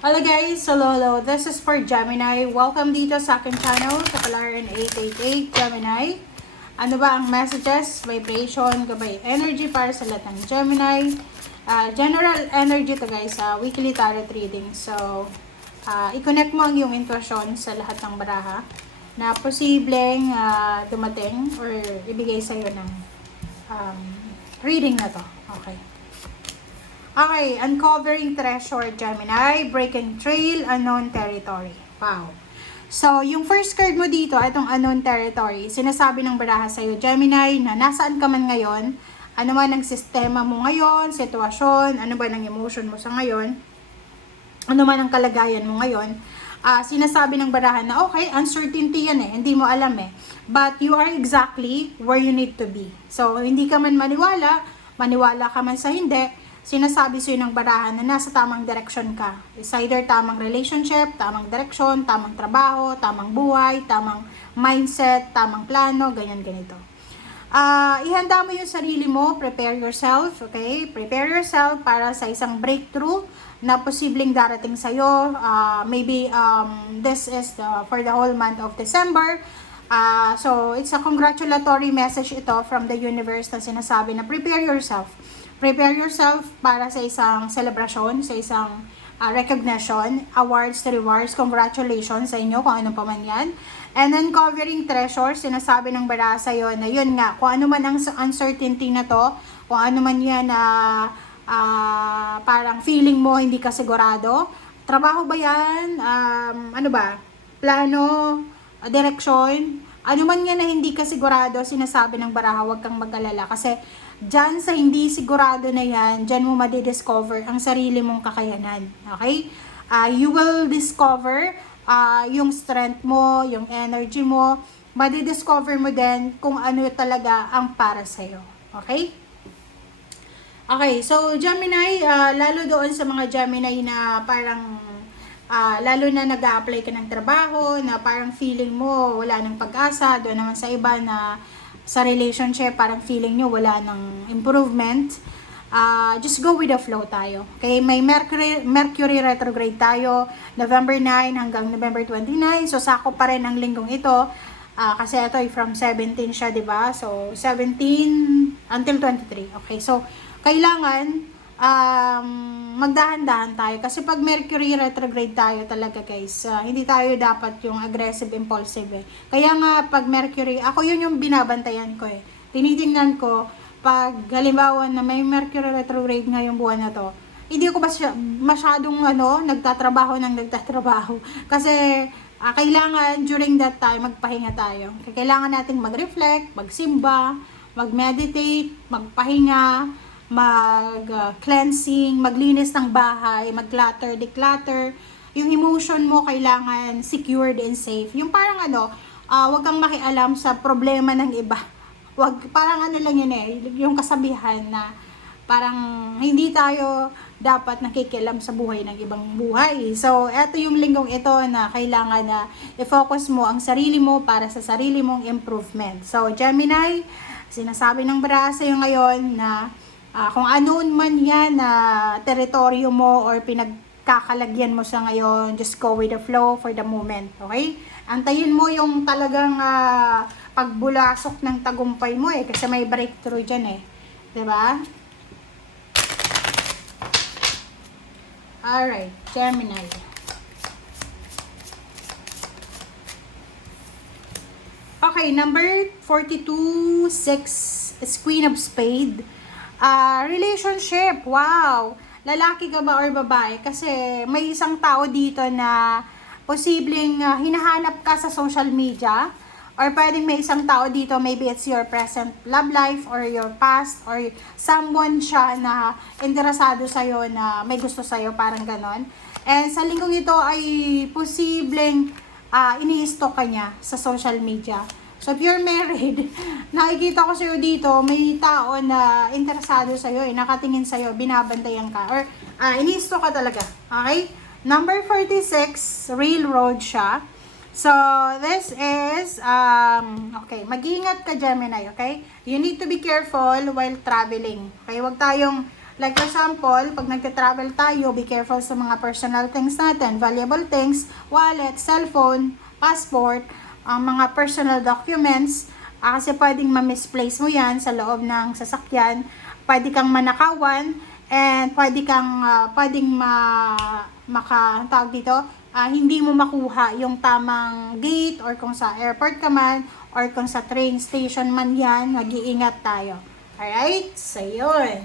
Hello guys, hello. This is for Gemini. Welcome dito sa akin channel, Kapalaran 888 Gemini. Ano ba ang messages, vibration, gabay energy para sa lahat ng Gemini? General energy to guys, weekly tarot reading. So, i-connect mo ang iyong intuition sa lahat ng baraha na posibleng dumating or ibigay sa iyo ng reading na to. Okay. Okay, uncovering treasure, Gemini, breaking trail, unknown territory. Wow. So, yung first card mo dito, itong unknown territory, sinasabi ng baraha sa'yo, Gemini, na nasaan ka man ngayon, ano man ang sistema mo ngayon, sitwasyon, ano ba ang emotion mo sa ngayon, ano man ang kalagayan mo ngayon, sinasabi ng baraha na, okay, uncertainty yan hindi mo alam but you are exactly where you need to be. So, hindi ka man maniwala ka man sa hindi, sinasabi sa'yo ng barahan na nasa tamang direction ka. It's either tamang relationship, tamang direction, tamang trabaho, tamang buhay, tamang mindset, tamang plano, ganito. Ihanda mo yung sarili mo, prepare yourself, okay? Prepare yourself para sa isang breakthrough na posibleng darating sa'yo. Maybe this is for the whole month of December. So, it's a congratulatory message ito from the universe na sinasabi na prepare yourself. Prepare yourself para sa isang celebration, sa isang recognition, awards, rewards, congratulations sa inyo kung ano pa man yan. And then covering treasure, sinasabi ng baraha sa'yo na yun nga, kung ano man ang uncertainty na to, kung ano man yan na parang feeling mo hindi ka sigurado, trabaho ba yan, ano ba, plano, direksyon, ano man yan na hindi ka sigurado, sinasabi ng baraha, huwag kang mag-alala kasi dyan sa hindi sigurado na yan, dyan mo madidiscover ang sarili mong kakayanan. Okay? You will discover yung strength mo, yung energy mo. Madidiscover mo din kung ano talaga ang para sa'yo. Okay? Okay, so Gemini, lalo doon sa mga Gemini na parang lalo na nag-a-apply ka ng trabaho, na parang feeling mo wala ng pag-asa, doon naman sa iba na sa relationship, parang feeling nyo wala ng improvement, just go with the flow tayo. Okay, may Mercury retrograde tayo, November 9 hanggang November 29, so sakop pa rin ang linggong ito, kasi ito ay from 17 siya, diba? So, 17 until 23. Okay, so, kailangan magdahan-dahan tayo kasi pag Mercury retrograde tayo talaga guys, hindi tayo dapat yung aggressive, impulsive kaya nga pag Mercury, ako yun yung binabantayan ko tinitingnan ko pag halimbawa na may Mercury retrograde ngayong buwan na to, hindi ako masyadong nagtatrabaho kasi kailangan during that time magpahinga tayo, kailangan natin mag-reflect, magsimba, mag-meditate, magpahinga, mag-cleansing, maglinis ng bahay, mag-clutter, declutter. Yung emotion mo kailangan secured and safe. Yung parang wag kang makialam sa problema ng iba. Wag, parang lang yun yung kasabihan na parang hindi tayo dapat nakikialam sa buhay ng ibang buhay. So, eto yung linggong ito na kailangan na i-focus mo ang sarili mo para sa sarili mong improvement. So, Gemini, sinasabi ng baraha sa'yo ngayon na kung ano man yan na teritoryo mo or pinagkakalagyan mo sa ngayon, just go with the flow for the moment, okay? Antayin mo yung talagang pagbulasok ng tagumpay mo kasi may breakthrough dyan diba? Alright, Gemini. Okay, number 42, 6 is Queen of Spades. Relationship, wow! Lalaki ka ba or babae? Kasi may isang tao dito na posibleng hinahanap ka sa social media, or pwedeng may isang tao dito, maybe it's your present love life or your past, or someone siya na interesado sa'yo, na may gusto sa'yo, parang ganon. And sa linggong ito ay posibleng ini-stalk ka niya sa social media. So, if you're married, nakikita ko sa'yo dito, may tao na interesado sa'yo, nakatingin sa'yo, binabantayan ka, or ini-stalk ka talaga. Okay? Number 46, railroad siya. So, this is, okay, mag-iingat ka Gemini, okay? You need to be careful while traveling. Okay? Huwag tayong Like for example, pag nagte-travel tayo, be careful sa mga personal things natin, valuable things, wallet, cellphone, passport, ang mga personal documents, kasi pwedeng ma-misplace mo yan sa loob ng sasakyan, pwede kang manakawan, and pwedeng tawag dito, hindi mo makuha yung tamang gate, or kung sa airport ka man, or kung sa train station man yan, mag-iingat tayo. Alright? So, yun.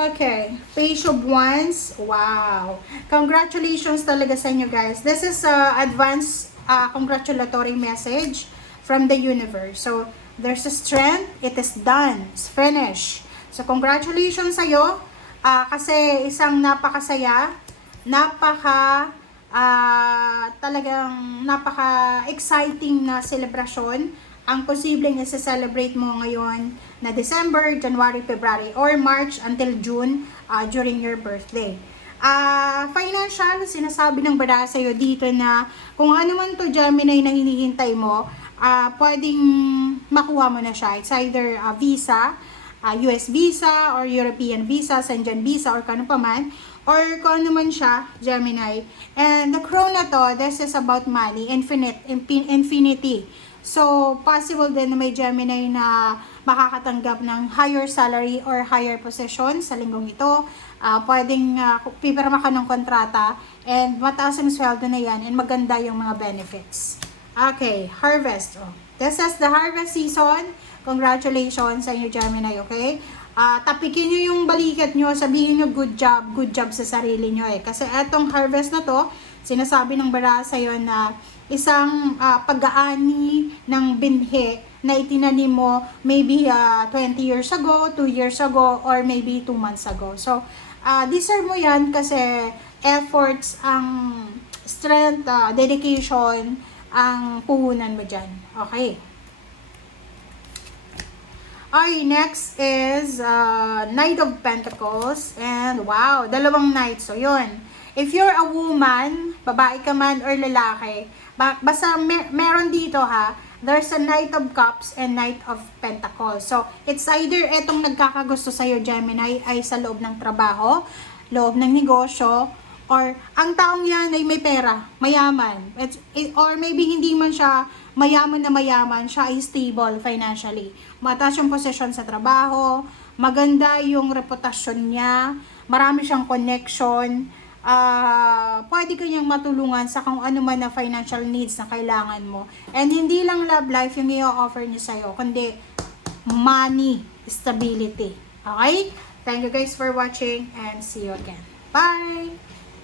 Okay, Page of Wands. Wow. Congratulations talaga sa inyo guys. This is advance congratulatory message from the universe. So, there's a strength. It is done. It's finished. So, congratulations sa iyo. Kasi isang napakasaya, talagang napaka-exciting na selebrasyon ang posibleng i-celebrate mo ngayon na December, January, February, or March until June during your birthday. Financial, sinasabi ng bada sa'yo dito na kung ano man to Gemini na hinihintay mo, pwedeng makuha mo na siya. It's either visa, US visa, or European visa, Schengen visa, or kano pa man, or kung ano man siya, Gemini. And the crown na to, this is about money, infinity. So, possible din na may Gemini na makakatanggap ng higher salary or higher position sa linggong ito. Pwedeng pipirma ka ng kontrata and mataas ang sweldo na yan and maganda yung mga benefits. Okay, harvest. Oh. This is the harvest season. Congratulations sa inyo, Gemini, okay? Tapikin nyo yung balikat nyo, sabihin nyo good job sa sarili nyo eh. Kasi etong harvest na to, sinasabi ng bara sa'yo na isang pag-aani ng binhi na itinanim mo maybe 20 years ago, 2 years ago, or maybe 2 months ago. So, deserve mo yan kasi efforts, ang strength, dedication, ang puhunan mo dyan. Okay. Okay, next is Knight of Pentacles. And wow, dalawang knights. So, yun. If you're a woman, babae ka man or lalaki, basta meron dito ha, there's a Knight of Cups and Knight of Pentacles. So, it's either etong nagkakagusto sa'yo, Gemini, ay sa loob ng trabaho, loob ng negosyo, or ang taong yan ay may pera, mayaman. Or maybe hindi man siya mayaman na mayaman, siya ay stable financially. Mataas yung posisyon sa trabaho, maganda yung reputasyon niya, marami siyang connection, pwede kanyang matulungan sa kung ano man na financial needs na kailangan mo. And hindi lang love life yung i-offer niya sa'yo, kundi money, stability. Okay? Thank you guys for watching and see you again. Bye!